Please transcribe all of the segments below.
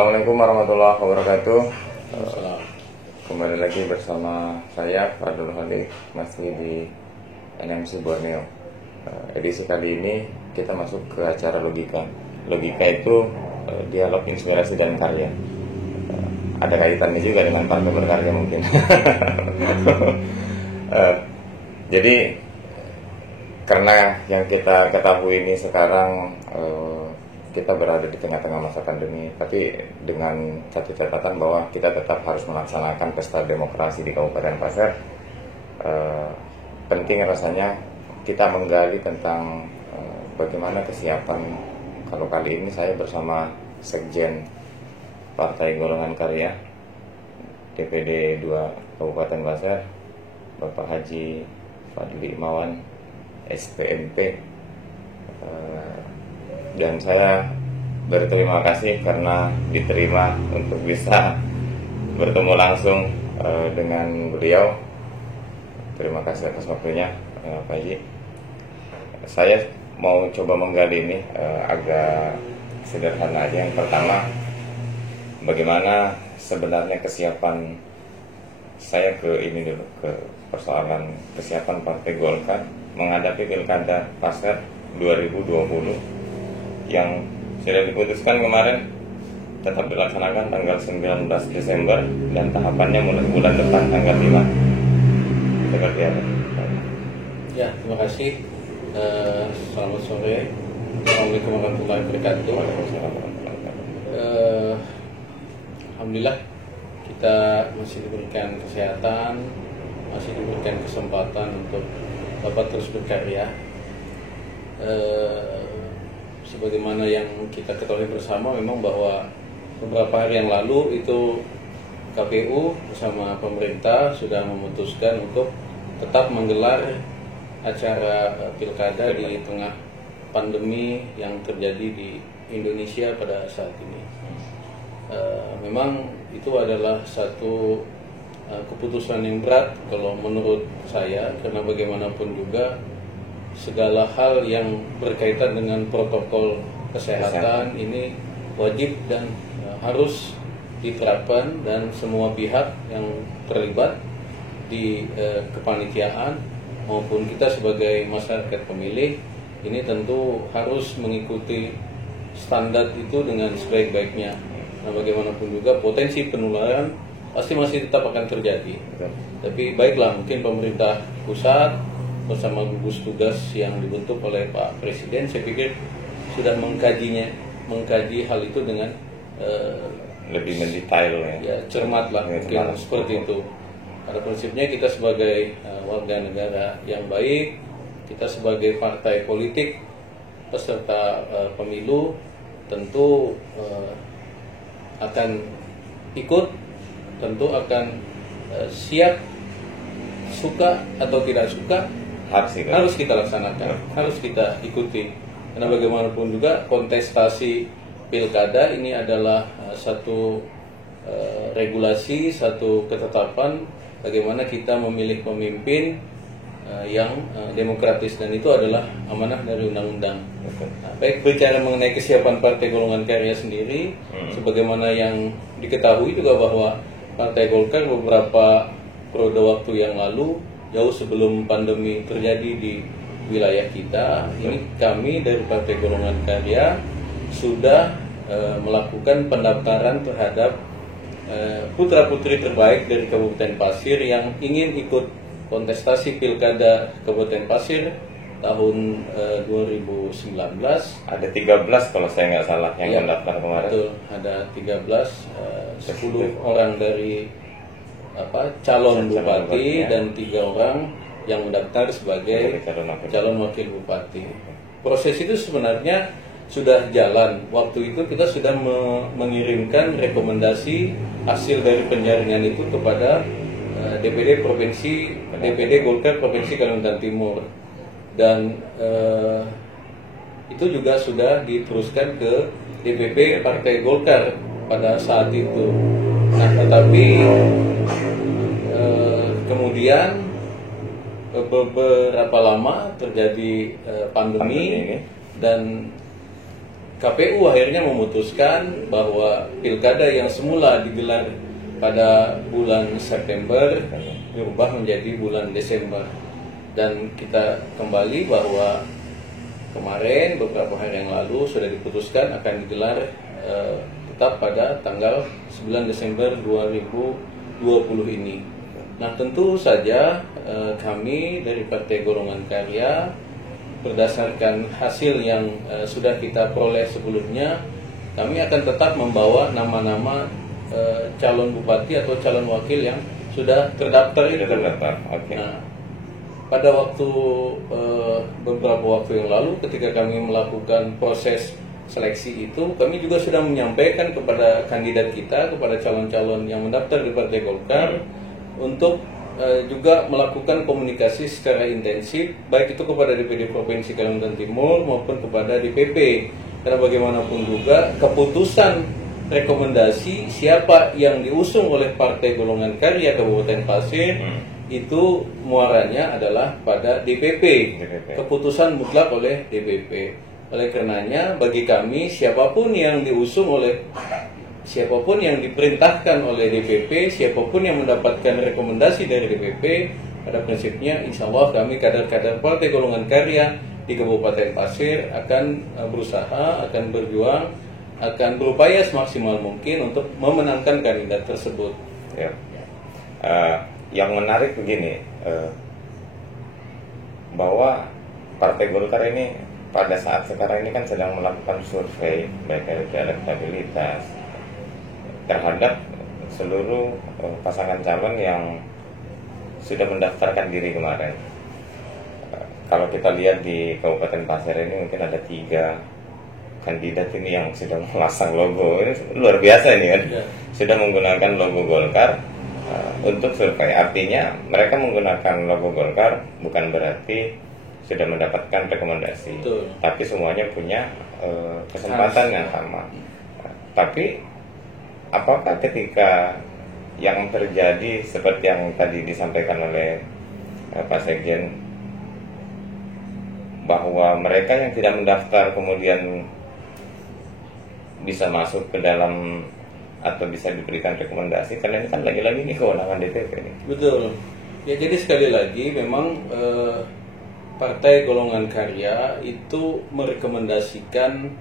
Assalamualaikum warahmatullahi wabarakatuh. Salam. Kembali lagi bersama saya Fadul Halik, masih di NMC Borneo. Edisi kali ini kita masuk ke acara logika. Logika itu dialog inspirasi dan karya. Ada kaitannya juga dengan partai berkarya mungkin. Jadi karena yang kita ketahui ini sekarang kita berada di tengah-tengah masa pandemi, tapi dengan satu catatan bahwa kita tetap harus melaksanakan pesta demokrasi di Kabupaten Pasir. Penting rasanya kita menggali tentang bagaimana kesiapan. Kalau kali ini saya bersama Sekjen Partai Golongan Karya DPD 2 Kabupaten Pasir, Bapak Haji Fadli Imawan SPMP, dan saya berterima kasih karena diterima untuk bisa bertemu langsung dengan beliau. Terima kasih atas waktunya, Pak Haji. Saya mau coba menggali ini agak sederhana aja. Yang pertama, bagaimana sebenarnya kesiapan saya ke persoalan kesiapan Partai Golkar menghadapi Pilkada Pasir 2020 yang sudah diputuskan kemarin tetap dilaksanakan tanggal 19 Desember dan tahapannya mulai bulan depan tanggal 5. Seperti apa? Ya, terima kasih. Selamat sore. Assalamualaikum warahmatullahi wabarakatuh. Alhamdulillah kita masih diberikan kesehatan, masih diberikan kesempatan untuk dapat terus berkarya. Sebagaimana yang kita ketahui bersama memang bahwa beberapa hari yang lalu itu KPU bersama pemerintah sudah memutuskan untuk tetap menggelar acara pilkada di tengah pandemi yang terjadi di Indonesia pada saat ini. Memang itu adalah satu keputusan yang berat kalau menurut saya, karena bagaimanapun juga segala hal yang berkaitan dengan protokol kesehatan ini wajib dan harus diterapkan, dan semua pihak yang terlibat di kepanitiaan maupun kita sebagai masyarakat pemilih ini tentu harus mengikuti standar itu dengan sebaik-baiknya. Nah, bagaimanapun juga potensi penularan pasti masih tetap akan terjadi. Tapi baiklah, mungkin pemerintah pusat bersama gugus tugas yang dibentuk oleh Pak Presiden, saya pikir sudah mengkaji hal itu dengan lebih mendetail ya cermat lah, mungkin seperti itu. Pada prinsipnya kita sebagai warga negara yang baik, kita sebagai partai politik peserta pemilu tentu akan ikut, tentu akan siap, suka atau tidak suka harus kita laksanakan, harus kita ikuti. Karena bagaimanapun juga kontestasi pilkada ini adalah satu regulasi, satu ketetapan bagaimana kita memilih pemimpin yang demokratis, dan itu adalah amanah dari undang-undang. Nah, baik bicara mengenai kesiapan Partai Golongan Karya sendiri, sebagaimana yang diketahui juga bahwa Partai Golkar beberapa periode waktu yang lalu, jauh sebelum pandemi terjadi di wilayah kita, ini kami dari Partai Golongan Karya sudah melakukan pendaftaran terhadap putra-putri terbaik dari Kabupaten Pasir yang ingin ikut kontestasi Pilkada Kabupaten Pasir tahun 2019. Ada 13 kalau saya nggak salah yang mendaftar kemarin. Betul, ada 13, 10 orang dari calon bupati dan 3 orang yang mendaftar sebagai calon wakil bupati. Proses itu sebenarnya sudah jalan. Waktu itu kita sudah mengirimkan rekomendasi hasil dari penjaringan itu kepada DPD Golkar Provinsi Kalimantan Timur, dan itu juga sudah diteruskan ke DPP Partai Golkar pada saat itu. Nah, tetapi kemudian beberapa lama terjadi pandemi dan KPU akhirnya memutuskan bahwa pilkada yang semula digelar pada bulan September berubah menjadi bulan Desember. Dan kita kembali bahwa kemarin beberapa hari yang lalu sudah diputuskan akan digelar tetap pada tanggal 9 Desember 2020 ini. Nah, tentu saja kami dari Partai Golongan Karya berdasarkan hasil yang sudah kita peroleh sebelumnya, kami akan tetap membawa nama-nama calon bupati atau calon wakil yang sudah terdaftar itu. Okay. Nah, pada waktu beberapa waktu yang lalu ketika kami melakukan proses seleksi itu, kami juga sudah menyampaikan kepada kandidat kita, kepada calon-calon yang mendaftar di Partai Golkar untuk juga melakukan komunikasi secara intensif, baik itu kepada DPD Provinsi Kalimantan Timur maupun kepada DPP. Karena bagaimanapun juga keputusan rekomendasi siapa yang diusung oleh Partai Golongan Karya Kabupaten Pasir itu muaranya adalah pada DPP. Keputusan mutlak oleh DPP. Oleh karenanya bagi kami siapapun yang diusung oleh siapapun yang diperintahkan oleh DPP, siapapun yang mendapatkan rekomendasi dari DPP, pada prinsipnya insya Allah kami kader-kader Partai Golongan Karya di Kabupaten Pasir akan berusaha, akan berjuang, akan berupaya semaksimal mungkin untuk memenangkan kandidat tersebut. Ya. Yang menarik begini, bahwa Partai Golkar ini pada saat sekarang ini kan sedang melakukan survei baik dari elektabilitas terhadap seluruh pasangan calon yang sudah mendaftarkan diri kemarin. Kalau kita lihat di Kabupaten Pasir ini mungkin ada 3 kandidat ini yang sudah memasang logo, ini luar biasa ini kan, sudah menggunakan logo Golkar untuk survei. Artinya mereka menggunakan logo Golkar bukan berarti sudah mendapatkan rekomendasi. Betul. Tapi semuanya punya kesempatan yang sama. Tapi apakah ketika yang terjadi seperti yang tadi disampaikan oleh Pak Sekjen, bahwa mereka yang tidak mendaftar kemudian bisa masuk ke dalam atau bisa diberikan rekomendasi, karena ini kan lagi-lagi ini kewenangan DPP ini. Betul. Ya, jadi sekali lagi memang Partai Golongan Karya itu merekomendasikan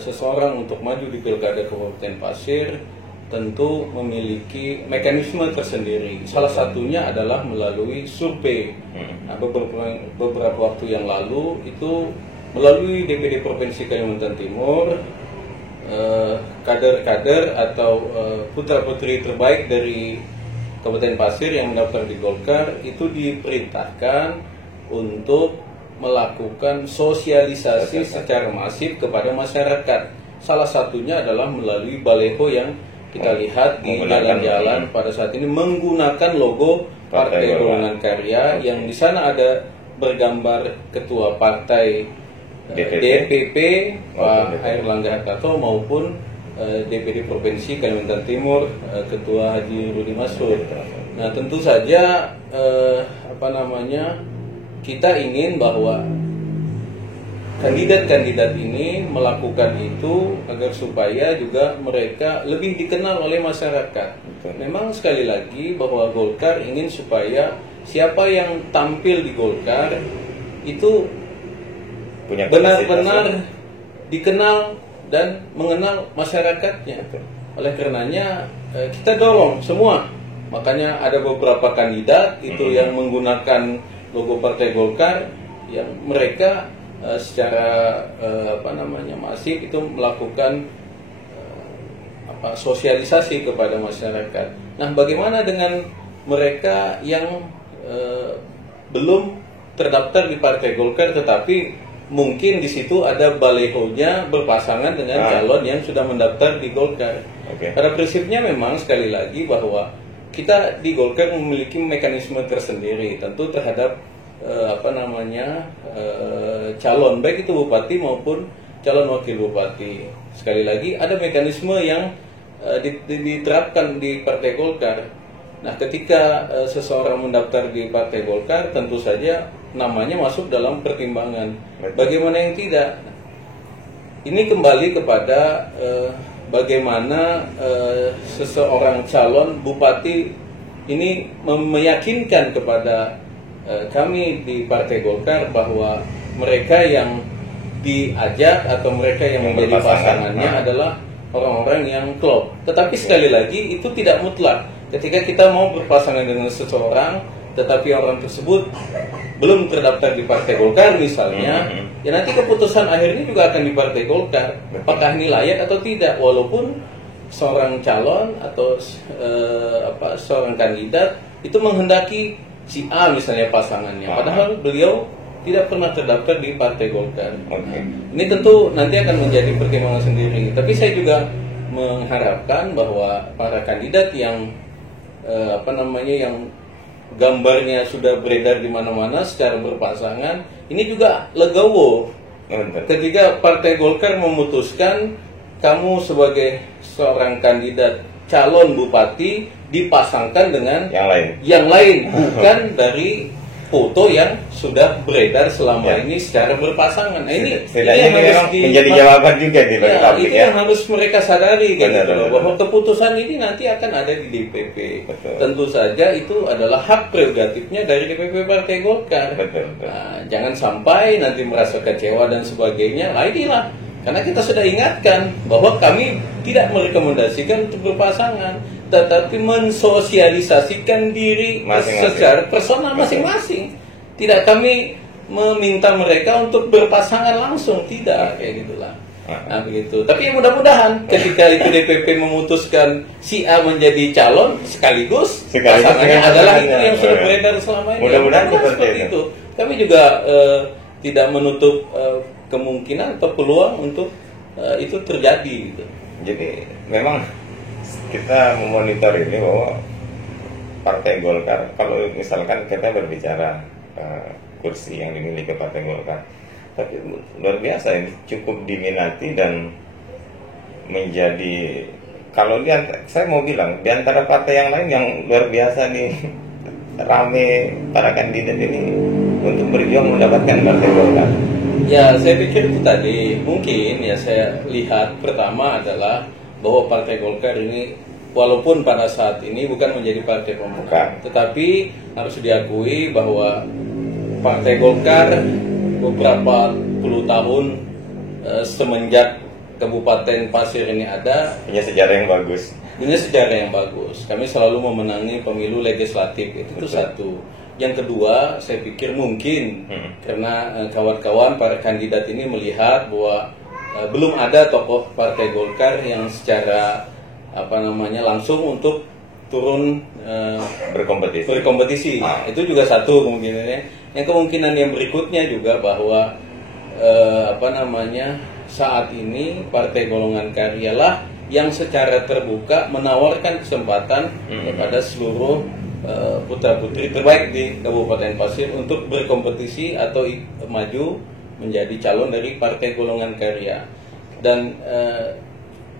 seseorang untuk maju di Pilkada Kabupaten Pasir tentu memiliki mekanisme tersendiri. Salah satunya adalah melalui survei. Nah, beberapa waktu yang lalu itu melalui DPD Provinsi Kalimantan Timur, kader-kader atau putra-putri terbaik dari Kabupaten Pasir yang mendaftar di Golkar itu diperintahkan untuk melakukan sosialisasi secara masif kepada masyarakat. Salah satunya adalah melalui baleho yang kita lihat di jalan-jalan pada saat ini menggunakan logo Partai Golongan Karya yang di sana ada bergambar ketua partai DPP Pak Airlangga Hartarto maupun DPD Provinsi Kalimantan Timur Ketua Haji Rudi Masud. Nah, tentu saja kita ingin bahwa kandidat-kandidat ini melakukan itu agar supaya juga mereka lebih dikenal oleh masyarakat. Memang sekali lagi bahwa Golkar ingin supaya siapa yang tampil di Golkar itu benar-benar dikenal dan mengenal masyarakatnya. Oleh karenanya kita dorong semua. Makanya ada beberapa kandidat itu yang menggunakan logo Partai Golkar yang mereka secara masif itu melakukan sosialisasi kepada masyarakat. Nah, bagaimana dengan mereka yang belum terdaftar di Partai Golkar tetapi mungkin di situ ada balehonya berpasangan dengan calon yang sudah mendaftar di Golkar. Pada prinsipnya memang sekali lagi bahwa kita di Golkar memiliki mekanisme tersendiri tentu terhadap calon baik itu bupati maupun calon wakil bupati. Sekali lagi ada mekanisme yang diterapkan di Partai Golkar. Nah, ketika seseorang mendaftar di Partai Golkar tentu saja namanya masuk dalam pertimbangan. Bagaimana yang tidak? ini kembali kepada bagaimana seseorang calon bupati ini meyakinkan kepada kami di Partai Golkar bahwa mereka yang diajak atau mereka yang menjadi pasangannya adalah orang-orang yang klop. Tetapi sekali lagi itu tidak mutlak. Ketika kita mau berpasangan dengan seseorang, tetapi orang tersebut belum terdaftar di Partai Golkar misalnya, ya nanti keputusan akhirnya juga akan di Partai Golkar. Apakah ini layak atau tidak? Walaupun seorang calon atau seorang kandidat itu menghendaki si A misalnya pasangannya, padahal beliau tidak pernah terdaftar di Partai Golkar. Ini tentu nanti akan menjadi pertimbangan sendiri. Tapi saya juga mengharapkan bahwa para kandidat yang yang gambarnya sudah beredar di mana-mana secara berpasangan, ini juga legowo. Ketika Partai Golkar memutuskan kamu sebagai seorang kandidat calon bupati dipasangkan dengan yang lain bukan dari foto yang sudah beredar selama ini secara berpasangan. Nah, ini yang harus menjadi jawaban juga di publik. Itu yang harus mereka sadari bahwa keputusan ini nanti akan ada di DPP. Tentu saja itu adalah hak prerogatifnya dari DPP Partai Golkar. Nah, jangan sampai nanti merasa kecewa dan sebagainya. Nah, inilah karena kita sudah ingatkan bahwa kami tidak merekomendasikan untuk berpasangan, tetapi mensosialisasikan diri secara personal masing-masing. Tidak kami meminta mereka untuk berpasangan langsung, tidak, kayak gitulah. Nah begitu. Tapi mudah-mudahan ketika itu DPP memutuskan si A menjadi calon sekaligus pasangannya adalah itu yang sudah beredar selama ini. Mudah-mudahan seperti itu. Kami juga tidak menutup kemungkinan atau peluang untuk itu terjadi. Gitu. Jadi memang kita memonitor ini bahwa Partai Golkar, kalau misalkan kita berbicara kursi yang dimiliki Partai Golkar, tapi luar biasa ini cukup diminati dan menjadi, kalau saya mau bilang di antara partai yang lain yang luar biasa nih rame para kandidat ini untuk berjuang mendapatkan Partai Golkar. Ya, saya pikir itu tadi mungkin ya saya lihat pertama adalah bahwa Partai Golkar ini walaupun pada saat ini bukan menjadi partai pemenang, tetapi harus diakui bahwa Partai Golkar beberapa puluh tahun semenjak Kabupaten Pasir ini ada punya sejarah yang bagus. Punya sejarah yang bagus. Kami selalu memenangi pemilu legislatif itu satu. Yang kedua, saya pikir mungkin karena kawan-kawan para kandidat ini melihat bahwa belum ada tokoh Partai Golkar yang secara langsung untuk turun berkompetisi. Itu juga satu kemungkinannya. Yang kemungkinan yang berikutnya juga bahwa saat ini Partai Golongan Karya lah yang secara terbuka menawarkan kesempatan kepada seluruh putra-putri terbaik di Kabupaten Pasir untuk berkompetisi atau maju menjadi calon dari Partai Golongan Karya. Dan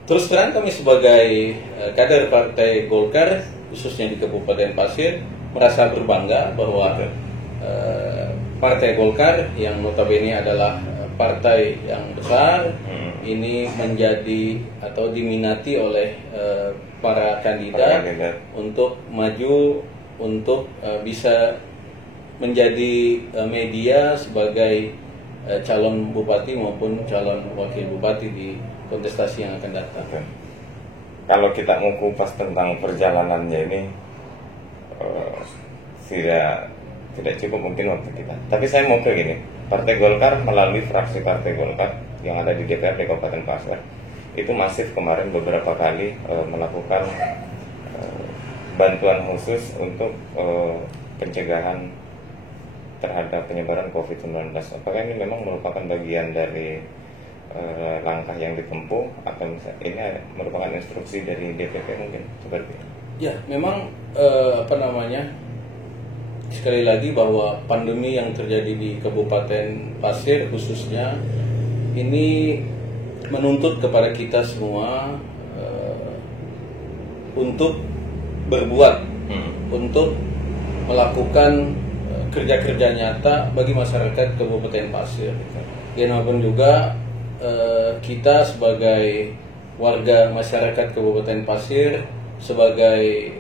terus terang kami sebagai kader Partai Golkar khususnya di Kabupaten Pasir merasa berbangga bahwa Partai Golkar yang notabene adalah partai yang besar ini menjadi atau diminati oleh para kandidat untuk maju untuk bisa menjadi media sebagai calon bupati maupun calon wakil bupati di kontestasi yang akan datang. Kalau kita mau kupas tentang perjalanannya ini tidak cukup mungkin waktu kita. Tapi saya mau ke gini, Partai Golkar melalui fraksi Partai Golkar yang ada di DPRD Kabupaten Pasir itu masif kemarin beberapa kali melakukan bantuan khusus untuk pencegahan terhadap penyebaran COVID-19. Apakah ini memang merupakan bagian dari langkah yang ditempuh atau ini merupakan instruksi dari DPP mungkin seperti itu? Ya, memang sekali lagi bahwa pandemi yang terjadi di Kabupaten Pasir khususnya ini menuntut kepada kita semua untuk berbuat, untuk melakukan kerja-kerja nyata bagi masyarakat Kabupaten Pasir. Bagaimanapun juga kita sebagai warga masyarakat Kabupaten Pasir, sebagai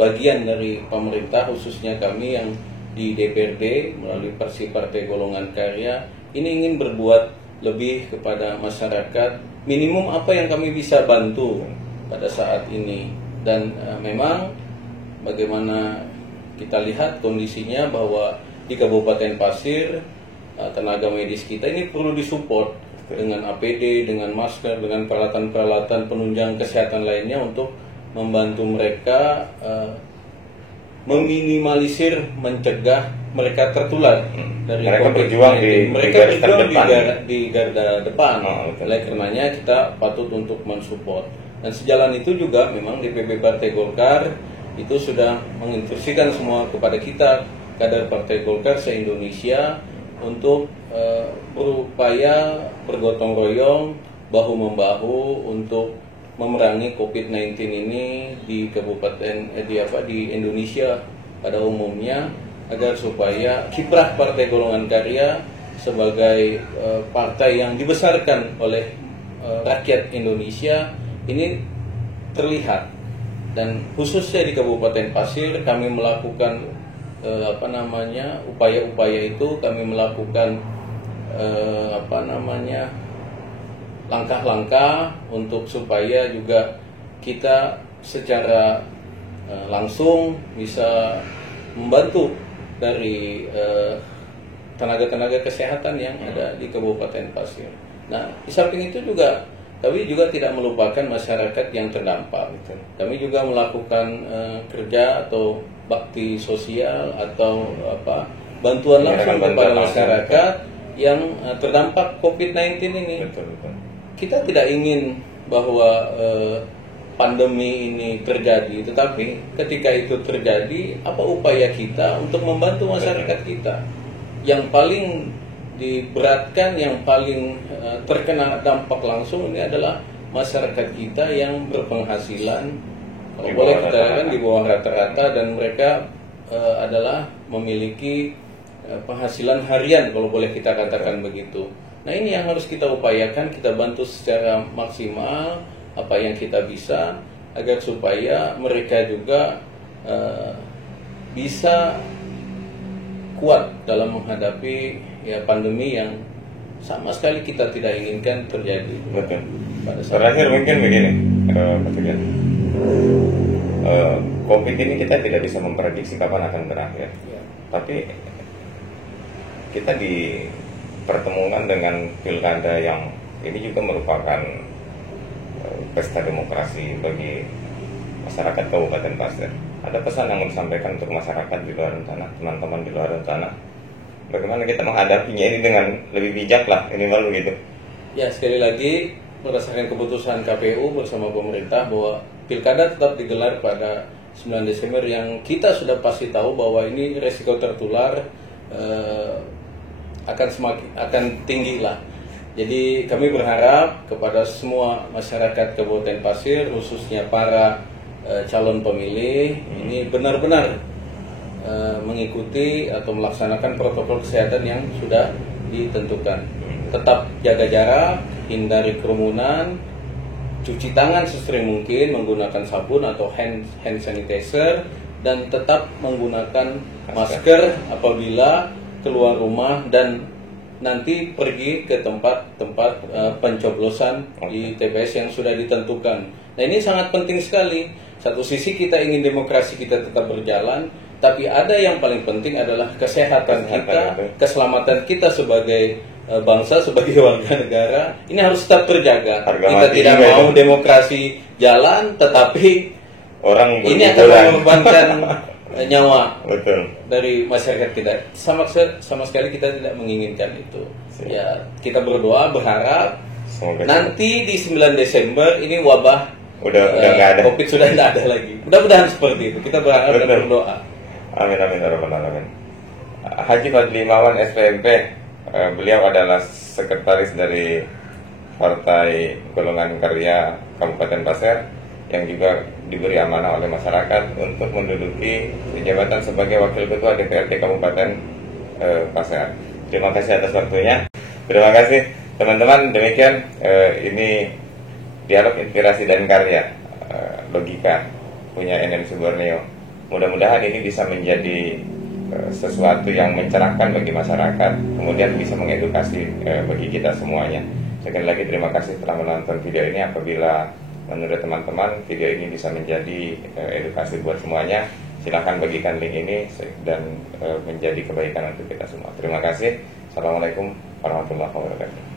bagian dari pemerintah, khususnya kami yang di DPRD melalui Persib Partai Golongan Karya, ini ingin berbuat lebih kepada masyarakat, minimum apa yang kami bisa bantu pada saat ini. Dan memang bagaimana kita lihat kondisinya bahwa di Kabupaten Pasir tenaga medis kita ini perlu disupport dengan APD, dengan masker, dengan peralatan-peralatan penunjang kesehatan lainnya untuk membantu mereka meminimalisir, mencegah mereka tertular dari mereka COVID-19. berjuang Mereka berjuang di garda depan. Oleh karenanya kita patut untuk mensupport. Dan sejalan itu juga memang DPP Partai Golkar itu sudah menginstruksikan semua kepada kita kader Partai Golkar se-Indonesia untuk berupaya bergotong royong, bahu membahu untuk memerangi COVID-19 ini di kabupaten di Indonesia pada umumnya, agar supaya kiprah Partai Golongan Karya sebagai partai yang dibesarkan oleh rakyat Indonesia ini terlihat. Dan khususnya di Kabupaten Pasir kami melakukan upaya-upaya itu, kami melakukan langkah-langkah untuk supaya juga kita secara langsung bisa membantu dari tenaga-tenaga kesehatan yang ada di Kabupaten Pasir. Nah, di samping itu juga kami juga tidak melupakan masyarakat yang terdampak. Kami juga melakukan kerja atau bakti sosial atau bantuan langsung kepada masyarakat yang terdampak COVID-19 ini. Betul. Kita tidak ingin bahwa pandemi ini terjadi, tetapi ketika itu terjadi, apa upaya kita untuk membantu masyarakat kita? Yang paling diberatkan, yang paling terkena dampak langsung ini adalah masyarakat kita yang berpenghasilan, kalau boleh kita katakan di bawah rata-rata, dan mereka adalah memiliki penghasilan harian, kalau boleh kita katakan begitu. Nah, ini yang harus kita upayakan, kita bantu secara maksimal apa yang kita bisa, agar supaya mereka juga bisa kuat dalam menghadapi pandemi yang sama sekali kita tidak inginkan terjadi. Betul. Pada saat terakhir mungkin begini, Pak Tegar. COVID ini kita tidak bisa memprediksi kapan akan berakhir. Ya. Tapi kita dipertemukan dengan pilkada yang ini juga merupakan pesta demokrasi bagi masyarakat Kabupaten Pasir. Ada pesan yang mau disampaikan untuk masyarakat di luar sana, teman-teman di luar sana. Bagaimana kita menghadapinya ini dengan lebih bijak lah, ini malu gitu. Ya, sekali lagi berdasarkan keputusan KPU bersama pemerintah bahwa pilkada tetap digelar pada 9 Desember yang kita sudah pasti tahu bahwa ini resiko tertular akan tinggi lah. Jadi kami berharap kepada semua masyarakat Kabupaten Pasir, khususnya para calon pemilih, ini benar-benar mengikuti atau melaksanakan protokol kesehatan yang sudah ditentukan. Tetap jaga jarak, hindari kerumunan, cuci tangan sesering mungkin menggunakan sabun atau hand sanitizer, dan tetap menggunakan masker apabila keluar rumah dan nanti pergi ke tempat-tempat pencoblosan di TPS yang sudah ditentukan. Nah, ini sangat penting sekali. Satu sisi kita ingin demokrasi kita tetap berjalan, tapi ada yang paling penting adalah kesehatan kita, keselamatan kita sebagai bangsa, sebagai warga negara. Ini harus tetap terjaga. Kita tidak mau demokrasi jalan, tetapi orang ini akan mengorbankan nyawa Betul. dari masyarakat kita. Sama sekali kita tidak menginginkan itu. Ya, kita berdoa, berharap nanti di 9 Desember ini wabah udah nggak ada. COVID sudah tidak ada lagi. Mudah-mudahan seperti itu. Kita berharap dan berdoa. Amin amin ya rabbal alamin. Haji Fadli Imawan SPMP, beliau adalah sekretaris dari Partai Golongan Karya Kabupaten Pasir yang juga diberi amanah oleh masyarakat untuk menduduki jabatan sebagai Wakil Ketua DPRD Kabupaten Pasir. Terima kasih atas waktunya. Terima kasih teman-teman, demikian ini dialog inspirasi dan karya logika punya NMC Borneo. Mudah-mudahan ini bisa menjadi sesuatu yang mencerahkan bagi masyarakat, kemudian bisa mengedukasi bagi kita semuanya. Sekali lagi terima kasih telah menonton video ini. Apabila menurut teman-teman video ini bisa menjadi edukasi buat semuanya, silahkan bagikan link ini dan menjadi kebaikan untuk kita semua. Terima kasih. Assalamualaikum warahmatullahi wabarakatuh.